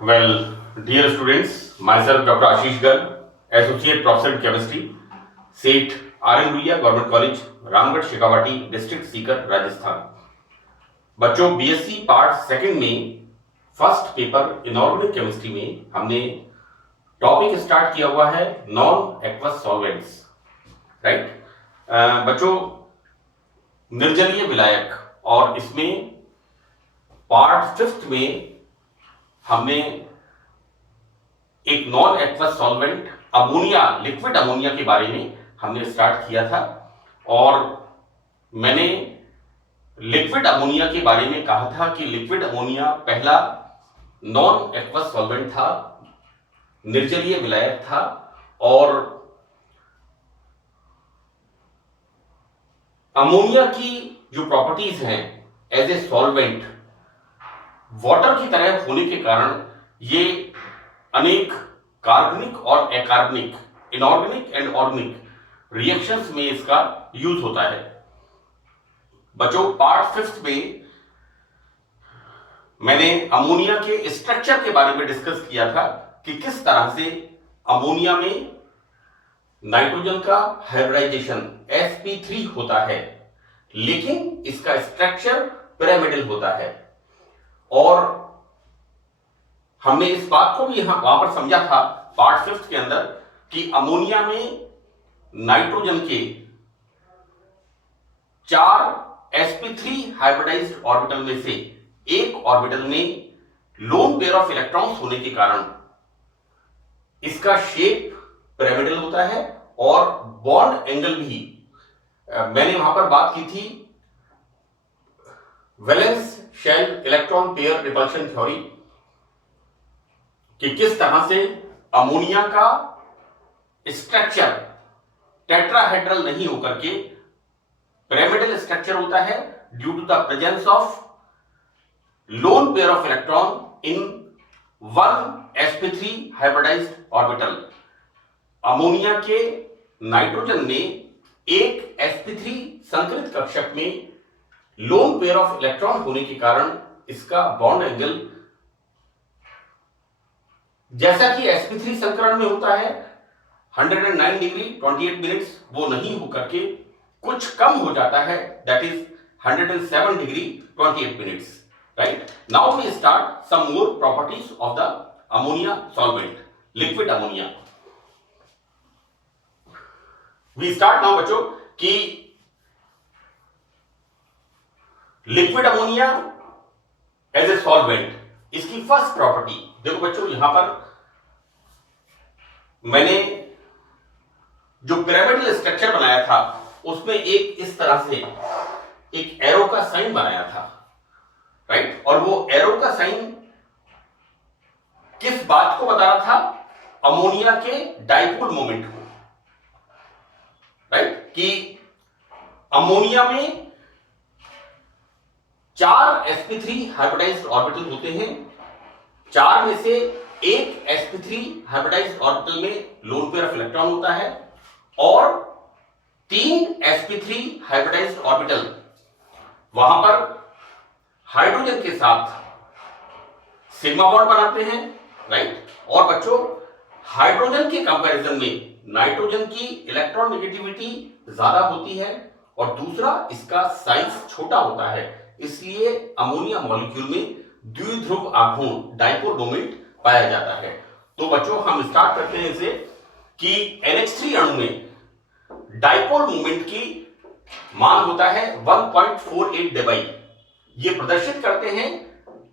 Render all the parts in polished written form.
Well, dear students, myself Dr. Ashish Garg, Associate Professor in Chemistry, SET RN Ruia Government College, Ramgarh Shekhawati, district Sikar, Rajasthan. बच्चों, BSc part second में first paper inorganic chemistry में हमने topic start किया हुआ है non aqueous solvents, right. बच्चों, निर्जलीय विलायक, और इसमें पार्ट फिफ्थ में हमने एक non aqueous solvent ammonia, liquid ammonia के बारे में हमने स्टार्ट किया था। और मैंने लिक्विड अमोनिया के बारे में कहा था कि लिक्विड अमोनिया पहला नॉन एक्वस सॉल्वेंट था, निर्जलीय विलायक था, और अमोनिया की जो प्रॉपर्टीज हैं एज ए सॉल्वेंट वाटर की तरह होने के कारण ये अनेक कार्बनिक और अकार्बनिक, इनऑर्गेनिक एंड ऑर्गेनिक रिएक्शंस में इसका यूज होता है। बच्चों, पार्ट फिफ्थ में मैंने अमोनिया के स्ट्रक्चर के बारे में डिस्कस किया था कि किस तरह से अमोनिया में नाइट्रोजन का हाइब्रिडाइजेशन sp3 होता है, लेकिन इसका स्ट्रक्चर पिरामिडल होता है। और हमने इस बात को भी वहां पर समझा था पार्ट फिफ्थ के अंदर कि अमोनिया में नाइट्रोजन के 4 sp3 हाइब्रिडाइज्ड ऑर्बिटल में से एक ऑर्बिटल में लोन पेयर ऑफ इलेक्ट्रॉन्स होने के कारण इसका शेप पिरामिडल होता है, और बॉन्ड एंगल भी मैंने वहां पर बात की थी valence shell electron pair repulsion theory कि किस तरह से अमोनिया का स्ट्रक्चर टेट्राहेड्रल नहीं होकर के पिरामिडल स्ट्रक्चर होता है due to the presence of lone pair of electron in 1 sp3 hybridized orbital. Ammonia के नाइट्रोजन ने एक sp3 संकरित कक्षक में लोन पेयर ऑफ इलेक्ट्रॉन होने के कारण इसका बॉन्ड एंगल जैसा कि sp3 संकरण में होता है 109 डिग्री 28 मिनट्स, वो नहीं होकर के कुछ कम हो जाता है, that is 107 degree 28 minutes, right. Now we start some more properties of the ammonia solvent, liquid ammonia. We start now बच्चों कि liquid ammonia as a solvent, इसकी फर्स्ट प्रॉपर्टी देखो बच्चों, यहां पर मैंने जो पिरामिडल स्ट्रक्चर बनाया था उसमें एक इस तरह से एक एरो का साइन बनाया था, राइट। और वो एरो का साइन किस बात को बता रहा था? अमोनिया के डाइपोल मोमेंट को, राइट, कि अमोनिया में 4 sp3 हाइब्रिडाइज्ड ऑर्बिटल होते हैं, 4 में से एक sp3 हाइब्रिडाइज्ड ऑर्बिटल में लोन पेयर ऑफ इलेक्ट्रॉन होता है, और 3 sp3 हाइब्रिडाइज्ड ऑर्बिटल वहां पर हाइड्रोजन के साथ सिग्मा बॉन्ड बनाते हैं, राइट। और बच्चों, हाइड्रोजन के कंपैरिजन में नाइट्रोजन की इलेक्ट्रॉन नेगेटिविटी ज्यादा होती है, और दूसरा इसका साइज छोटा होता है, इसलिए अमोनिया मॉलिक्यूल में द्विध्रुव आघूर्ण डाइपोल मोमेंट पाया जाता है। तो बच्चों, हम स्टार्ट करते हैं इसे कि NH3 अणु में डाइपोल मोमेंट की मान होता है 1.48 डेबाई। ये प्रदर्शित करते हैं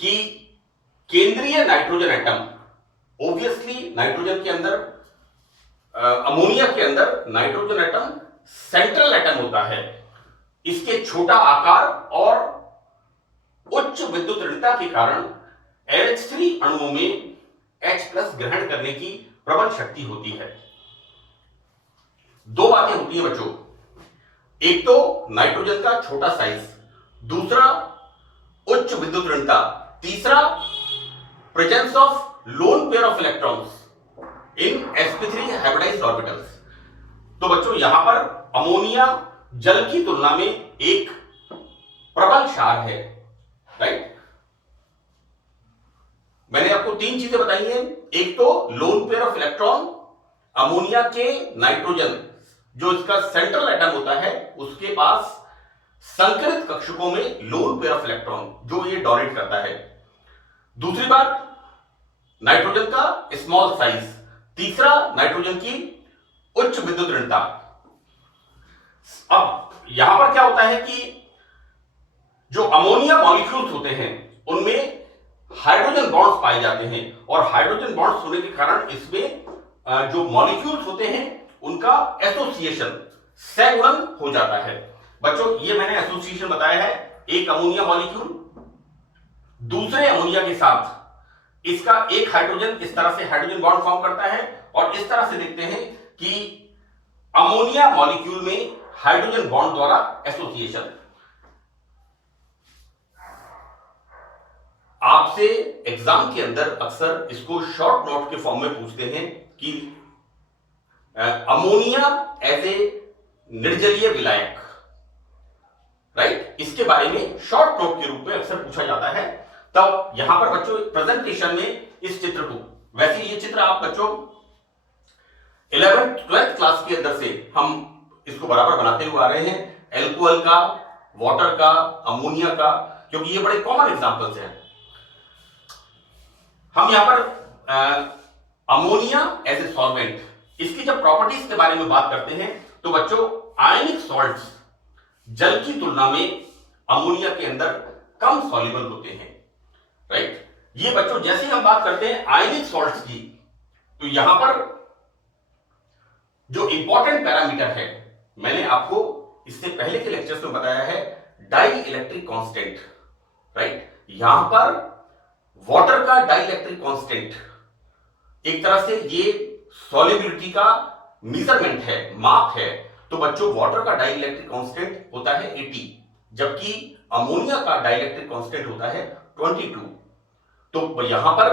कि केंद्रीय नाइट्रोजन एटम, ऑब्वियसली नाइट्रोजन के अंदर, अमोनिया के अंदर नाइट्रोजन एटम सेंट्रल एटम होता है, इसके छोटा आकार और उच्च विद्युत ऋणता के कारण NH3 अणुओं में H+ ग्रहण करने की प्रबल शक्ति होती है। दो बातें होती हैं बच्चों, एक तो नाइट्रोजन का छोटा साइज, दूसरा उच्च विद्युत ऋणता, तीसरा presence of lone pair of electrons in sp3 hybridized orbitals. तो बच्चों, यहां पर अमोनिया जल की तुलना में एक प्रबल क्षार है, राइट। मैंने आपको तीन चीजें बताई हैं। एक तो loan pair of electron, ammonia के नाइट्रोजन जो इसका सेंट्रल एटम होता है उसके पास संकरित कक्षकों में लोन पेयर ऑफ इलेक्ट्रॉन जो ये डोनेट करता है। दूसरी बात नाइट्रोजन का स्मॉल साइज। तीसरा नाइट्रोजन की उच्च विद्युत ऋणता। अब यहां पर क्या होता है कि जो अमोनिया मॉलिक्यूल्स होते हैं उनमें हाइड्रोजन बॉन्ड्स पाए जाते हैं और हाइड्रोजन बॉन्ड्स होने के कारण इसमें जो मॉलिक्यूल्स होते हैं उनका एसोसिएशन सहगुणन हो जाता है। बच्चों ये मैंने एसोसिएशन बताया है, एक अमोनिया मॉलिक्यूल दूसरे अमोनिया के साथ इसका एक हाइड्रोजन इस तरह से हाइड्रोजन बॉन्ड फॉर्म करता है और इस तरह से देखते हैं कि अमोनिया मॉलिक्यूल में हाइड्रोजन बॉन्ड द्वारा एसोसिएशन। आपसे एग्जाम के अंदर अक्सर इसको शॉर्ट नोट के फॉर्म में पूछते हैं कि अमोनिया एज ए निर्जलीय विलायक, राइट, इसके बारे में शॉर्ट नोट के रूप में अक्सर पूछा जाता है। तब यहां पर बच्चों प्रेजेंटेशन में इस चित्र को, वैसे ये चित्र आप बच्चों 11th 12th क्लास के अंदर से हम इसको बराबर बनाते हुए आ रहे हैं, एल्कोहल का, वाटर का, अमोनिया का, क्योंकि ये बड़े कॉमन एग्जांपल्स हैं। हम यहां पर अमोनिया एज ए सॉल्वेंट, इसकी जब प्रॉपर्टीज के बारे में बात करते हैं तो बच्चों आयनिक सॉल्ट्स जल की तुलना में अमोनिया के अंदर कम सॉल्युबल होते हैं, राइट। ये बच्चों जैसे हम बात करते हैं आयनिक सॉल्ट्स की, तो यहां पर जो इंपॉर्टेंट पैरामीटर है मैंने आपको इससे पहले के लेक्चर्स में बताया है, डाई इलेक्ट्रिक कांस्टेंट, राइट। यहां पर वाटर का डाई इलेक्ट्रिक कांस्टेंट एक तरह से ये सॉल्युबिलिटी का मेजरमेंट है, माप है। तो बच्चों वाटर का डाई इलेक्ट्रिक कांस्टेंट होता है 80, जबकि अमोनिया का डाई इलेक्ट्रिक कांस्टेंट होता है 22। तो यहां पर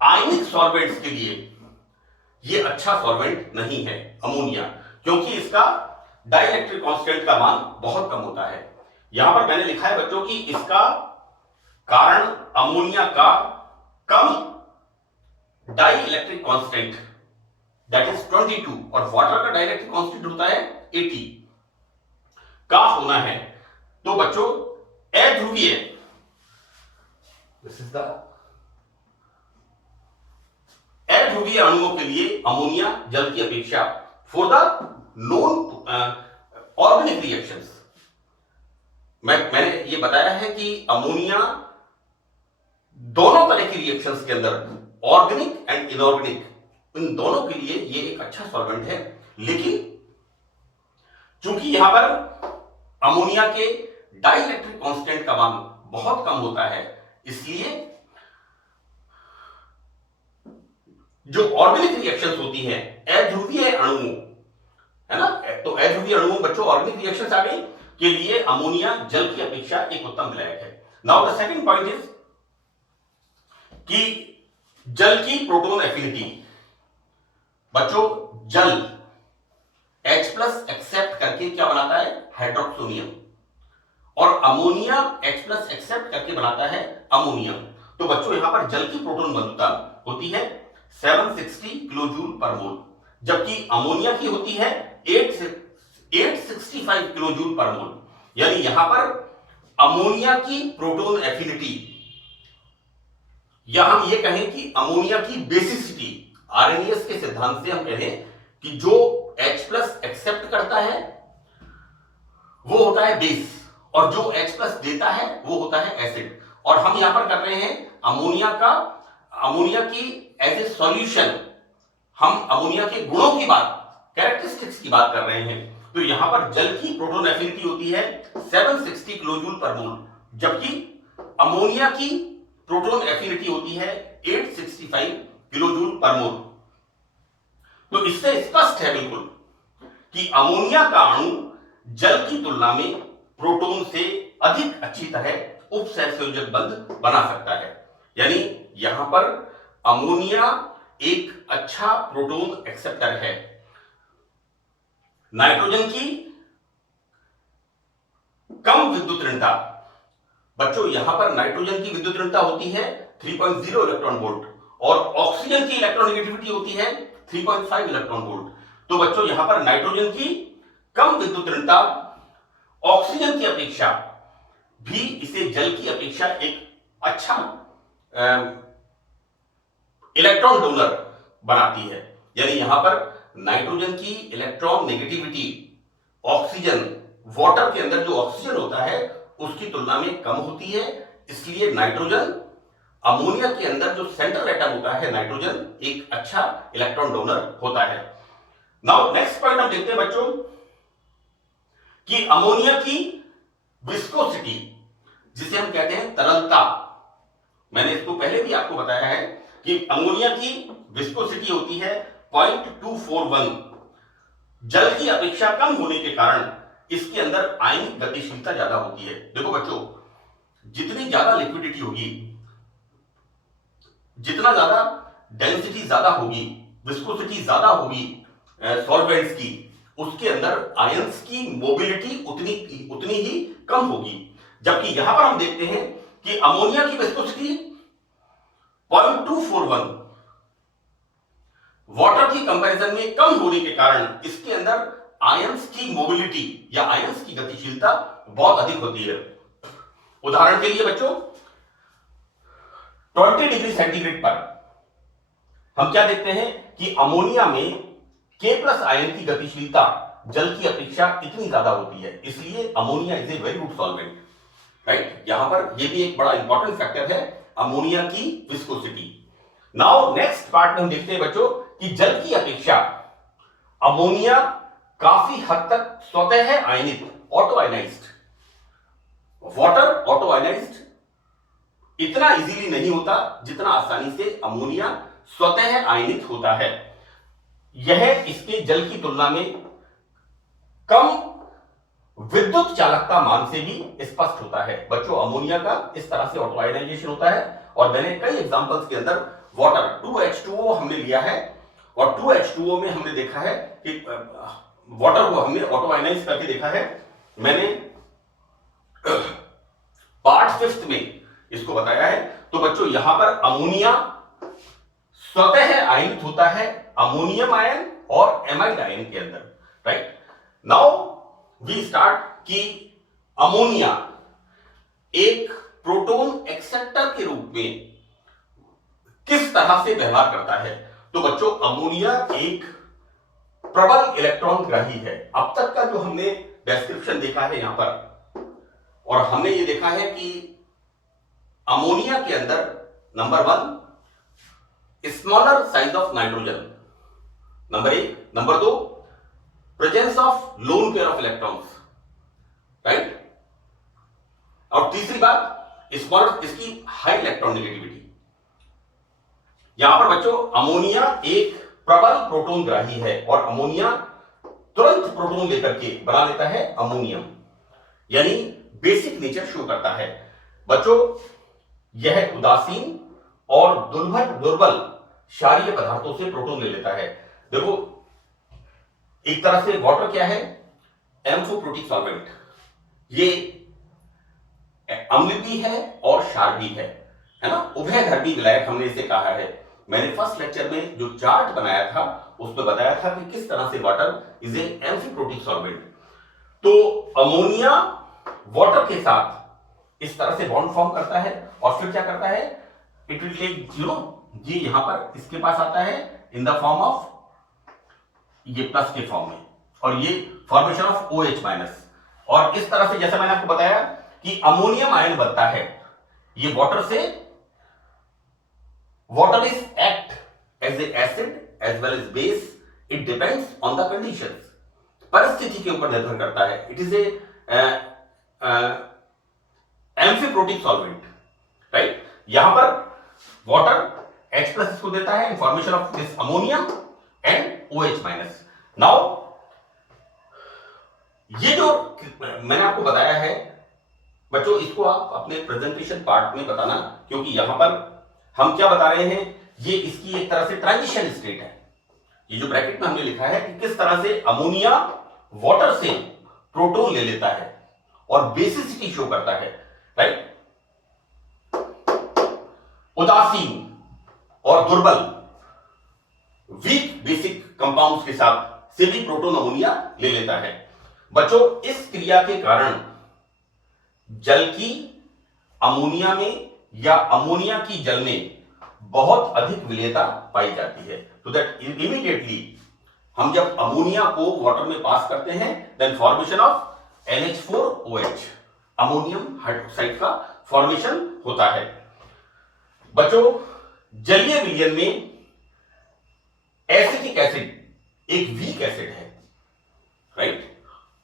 आयनिक सॉल्वेंट्स के लिए ये अच्छा सॉल्वेंट नहीं है अमोनिया, क्योंकि इसका डाई इलेक्ट्रिक कांस्टेंट का मान बहुत कम होता है। यहां पर मैंने लिखा है बच्चों कि इसका कारण अमोनिया का कम dielectric constant that is 22 और वाटर का डाई इलेक्ट्रिक कांस्टेंट होता है 80 का होना है। तो बच्चों अध्रुवीय, दिस इज द अध्रुवीय अणुओं के लिए अमोनिया जल की अपेक्षा for the non organic reactions, मैंने ये बताया है कि अमोनिया दोनों तरह की रिएक्शंस के अंदर ऑर्गेनिक एंड इनऑर्गेनिक, इन दोनों के लिए ये एक अच्छा सॉल्वेंट है। लेकिन चूंकि यहां पर अमोनिया के डाई इलेक्ट्रिक कांस्टेंट का मान बहुत कम होता है, इसलिए जो ऑर्गेनिक रिएक्शंस होती हैं अध्रुवीय अणुओं, है ना, तो अध्रुवीय अणुओं बच्चों ऑर्गेनिक रिएक्शंस आ गई के लिए अमोनिया जल की अपेक्षा एक उत्तम विलायक है। Now the second point is कि जल की प्रोटॉन एफिनिटी। बच्चों जल H+ एक्सेप्ट करके क्या बनाता है, हाइड्रोक्सोनियम, और अमोनिया H+ एक्सेप्ट करके बनाता है अमोनियम। तो बच्चों यहां पर जल की प्रोटॉन बंधुता होती है 760 किलोजूल पर मोल, जबकि अमोनिया की होती है 865 किलोजूल पर मोल। यानी यहां पर अमोनिया की प्रोटॉन एफिनिटी, या हम ये कहें कि अमोनिया की बेसिसिटी, आरएनएस के सिद्धांत से हम कहें कि जो H+ एक्सेप्ट करता है वो होता है बेस और जो H+ देता है वो होता है एसिड। और हम यहां पर कर रहे हैं अमोनिया की एज ए सॉल्यूशन, हम अमोनिया के गुणों की बात, कैरेक्टरिस्टिक्स की बात कर रहे हैं। तो यहां पर जल की प्रोटॉन एफिनिटी होती है 760 किलोजूल पर मोल, जबकि अमोनिया की प्रोटॉन एफिनिटी होती है 865 किलोजूल पर मोल। तो इससे स्पष्ट है बिल्कुल कि अमोनिया का अणु जल की तुलना में प्रोटॉन से अधिक अच्छी तरह उपसहसंयोजक बंध बना सकता है। यानी यहां पर अमोनिया एक अच्छा प्रोटॉन एक्सेप्टर है। नाइट्रोजन की कम विद्युत ऋणता। बच्चों यहां पर नाइट्रोजन की विद्युत ऋणता होती है 3.0 इलेक्ट्रॉन वोल्ट और ऑक्सीजन की इलेक्ट्रोनेगेटिविटी होती है 3.5 इलेक्ट्रॉन वोल्ट। तो बच्चों यहां पर नाइट्रोजन की कम विद्युत ऋणता ऑक्सीजन की अपेक्षा भी इसे जल की अपेक्षा एक अच्छा इलेक्ट्रॉन डोनर बनाती है। यानी यहां पर नाइट्रोजन की इलेक्ट्रॉन नेगेटिविटी ऑक्सीजन, वाटर के अंदर जो ऑक्सीजन होता है उसकी तुलना में कम होती है, इसलिए नाइट्रोजन अमोनिया के अंदर जो सेंट्रल एटम होता है नाइट्रोजन एक अच्छा इलेक्ट्रॉन डोनर होता है। नाउ नेक्स्ट पॉइंट हम देखते हैं बच्चों कि अमोनिया की विस्कोसिटी, जिसे हम कहते हैं तरलता, मैंने इसको पहले भी आपको बताया है कि अमोनिया की विस्कोसिटी होती है 0.241। जल की अपेक्षा कम होने के कारण इसके अंदर आयनिक गतिशीलता ज्यादा होती है। देखो बच्चों, जितनी ज्यादा लिक्विडिटी होगी, जितना ज्यादा डेंसिटी ज्यादा होगी, विस्कोसिटी ज्यादा होगी सॉल्वेंट्स की, उसके अंदर आयंस की मोबिलिटी उतनी ही कम होगी। जबकि यहां पर हम देखते हैं कि अमोनिया की विस्कोसिटी 0.241 वाटर की कंपैरिजन में कम होने के कारण इसके अंदर आयंस की मोबिलिटी या आयंस की गतिशीलता बहुत अधिक होती है। उदाहरण के लिए बच्चों 20 डिग्री सेंटीग्रेड पर हम क्या देखते हैं कि अमोनिया में K+ आयन की गतिशीलता जल की अपेक्षा इतनी ज्यादा होती है, इसलिए ammonia is a very good solvent, right. यहां पर यह भी एक बड़ा इंपॉर्टेंट फैक्टर है अमोनिया की विस्कोसिटी। नाउ नेक्स्ट पार्ट में हम देखते हैं बच्चों कि जल की अपेक्षा अमोनिया काफी हद तक स्वतः आयनित, auto ionized, water auto ionized इतना इजीली नहीं होता जितना आसानी से अमोनिया स्वतः आयनित होता है। यह इसके जल की तुलना में कम विद्युत चालकता मान से भी स्पष्ट होता है। बच्चों अमोनिया का इस तरह से ऑटो आयनाइजेशन होता है और मैंने कई एग्जांपल्स के अंदर वाटर 2H2O हमने लिया है और 2H2O में हमने देखा है कि वाटर को हमने ऑटो आयनाइज करके देखा है। मैंने पार्ट 5 में इसको बताया है। तो बच्चों यहां पर अमोनिया स्वतः आयनित होता है अमोनियम आयन और एमाइड आयन के अंदर, राइट। नाउ वी स्टार्ट कि अमोनिया एक प्रोटॉन एक्सेप्टर के रूप में किस तरह से व्यवहार करता है। तो बच्चों अमोनिया एक प्रबल इलेक्ट्रॉन ग्राही है। अब तक का जो हमने डिस्क्रिप्शन देखा है यहां पर, और हमने ये देखा है कि अमोनिया के अंदर number 1 smaller size of nitrogen, number 1, number 2 presence of lone pair of electrons, right. और तीसरी बात स्मॉलर, इसकी हाई इलेक्ट्रॉन नेगेटिविटी। यहां पर बच्चों अमोनिया एक प्रबल प्रोटॉन ग्राही है और अमोनिया तुरंत प्रोटॉन लेकर के बना लेता है अमोनियम, यानी बेसिक नेचर शो करता है। बच्चों यह उदासीन और दुर्बल क्षारीय पदार्थों से प्रोटॉन ले लेता है। देखो एक तरह से वाटर क्या है, एम्फोप्रोटिक सॉल्वेंट, ये अम्ल भी है और क्षार भी है ना, उभयधर्मी विलायक हमने इसे कहा है। मैंने फर्स्ट लेक्चर में जो चार्ट बनाया था उसमें बताया था कि किस तरह से वाटर इज ए एम्फोप्रोटिक सॉल्वेंट। तो अमोनिया वाटर के साथ इस तरह से बॉन्ड फॉर्म करता है और फिर क्या करता है, इट विल टेक ये यहां पर इसके पास आता है इन द फॉर्म ऑफ ये प्लस के फॉर्म में, और ये फॉर्मेशन ऑफ OH-, और इस तरह से जैसा मैंने आपको बताया कि अमोनियम आयन बनता है ये वाटर से। Water is act as a acid as well as base, it depends on the conditions, परिस्थिति के ऊपर निर्भर करता है। It is a amphiprotic solvent, right. यहां पर वाटर H+ इसको देता है in formation of this ammonium and OH-। Now ये जो मैंने आपको बताया है बच्चों, इसको आप अपने प्रेजेंटेशन पार्ट में बताना, क्योंकि यहां पर हम क्या बता रहे हैं, ये इसकी एक तरह से ट्रांजिशन स्टेट है। ये जो ब्रैकेट में हमने लिखा है कि किस तरह से अमोनिया वाटर से प्रोटॉन ले लेता है और बेसिसिटी शो करता है, राइट। उदासीन और दुर्बल वीक बेसिक कंपाउंड्स के साथ से भी प्रोटोन अमोनिया ले लेता है। बच्चों, इस क्रिया के कारण जल की अमोनिया में या अमोनिया की जल में बहुत अधिक विलेयता पाई जाती है। तो दैट इमीडिएटली हम जब अमोनिया को वाटर में पास करते हैं, then formation of NH4OH ammonium hydroxide का फॉर्मेशन होता है। बच्चों, जलीय विलयन में एसिटिक एसिड एक वीक एसिड है, right?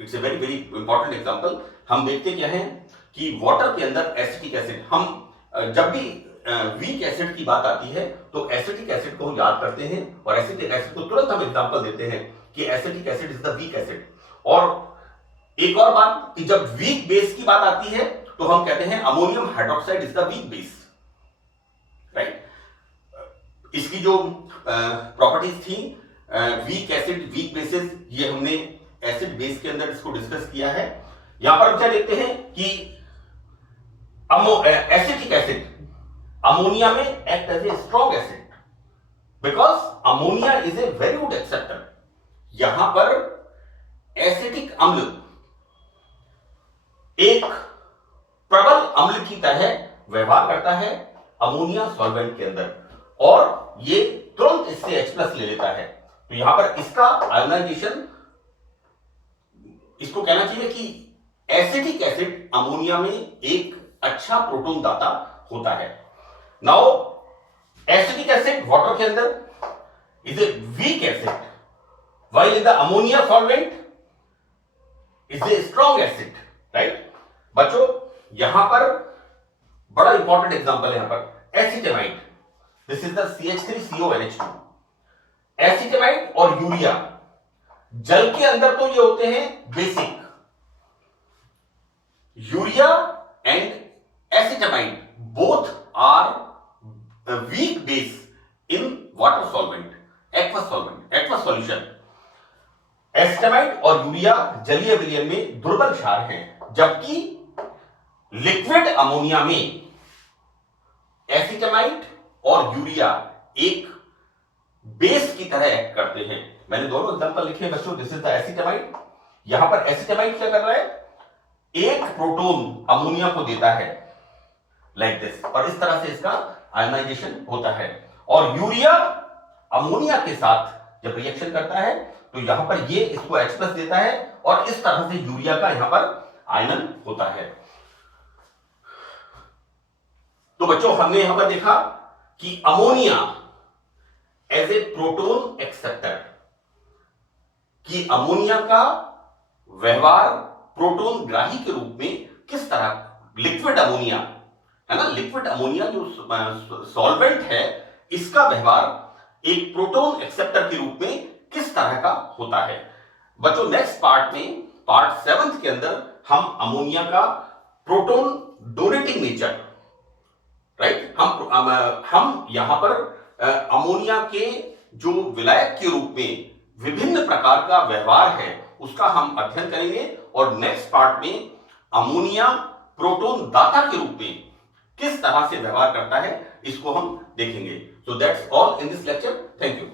It's a very very important example. हम देखते क्या है कि वाटर के अंदर एसिटिक एसिड, हम जब भी वीक एसिड की बात आती है तो एसिटिक एसिड को हम याद करते हैं और एसिटिक एसिड को तुरंत हम एग्जांपल देते हैं कि acetic acid is the weak acid. और एक और बात कि जब वीक बेस की बात आती है तो हम कहते हैं ammonium hydroxide is the weak base, right? इसकी जो प्रॉपर्टीज थी, वीक एसिड, वीक बेसिस, ये हमने एसिड बेस के अंदर इसको डिस्कस किया है। यहां पर हम क्या देखते हैं कि एसिटिक एसिड अमोनिया में act as a strong acid because ammonia is a very good acceptor. यहां पर एसिटिक अम्ल एक प्रबल अम्ल की तरह व्यवहार करता है अमोनिया सॉल्वेंट के अंदर और ये तुरंत इससे H+ ले लेता है। तो यहां पर इसका आयोनाइजेशन, इसको कहना चाहिए कि एसिटिक एसिड अमोनिया में एक अच्छा प्रोटॉन दाता होता है। नाउ एसिटिक एसिड वाटर के अंदर is a weak acid while in the ammonia solvent is a strong acid, right? बच्चों, यहां पर बड़ा इंपॉर्टेंट एग्जांपल है यहां पर acetamide. This is the CH3CONH2। Acetamide और यूरिया जल के अंदर तो ये होते हैं basic. Urea and acetamide both are weak base in water solvent, aqueous solvent, aqueous solution. Acetamide और यूरिया जलीय विलयन में दुर्बल क्षार हैं, जबकि लिक्विड अमोनिया में एसिटेमाइड और यूरिया एक बेस की तरह एक्ट करते हैं। मैंने दोनों एग्जांपल लिखे हैं बच्चों। This is the acetamide. यहां पर एसिटेमाइड क्या कर रहा है, एक प्रोटॉन अमोनिया को देता है लाइक दिस, और इस तरह से इसका आयोनाइजेशन होता है। और यूरिया अमोनिया के साथ जब रिएक्शन करता है तो यहां पर ये इसको H+ देता है और इस तरह से यूरिया का यहां पर आयनन होता है। तो बच्चों, हमने यहां पर देखा कि ammonia as a proton acceptor, कि अमोनिया का व्यवहार प्रोटोन ग्राही के रूप में किस तरह, लिक्विड अमोनिया है ना, लिक्विड अमोनिया जो सॉल्वेंट है, इसका व्यवहार एक प्रोटोन एक्सेप्टर के रूप में किस तरह का होता है। बच्चों, नेक्स्ट पार्ट में, पार्ट 7 के अंदर हम अमोनिया का प्रोटोन डोनेटिंग नेचर, राइट, हम यहां पर अमोनिया के जो विलायक के रूप में विभिन्न प्रकार का व्यवहार है उसका हम अध्ययन करेंगे। और नेक्स्ट पार्ट में अमोनिया प्रोटोन दाता के रूप में किस तरह से व्यवहार करता है इसको हम देखेंगे। So that's all in this lecture. Thank you.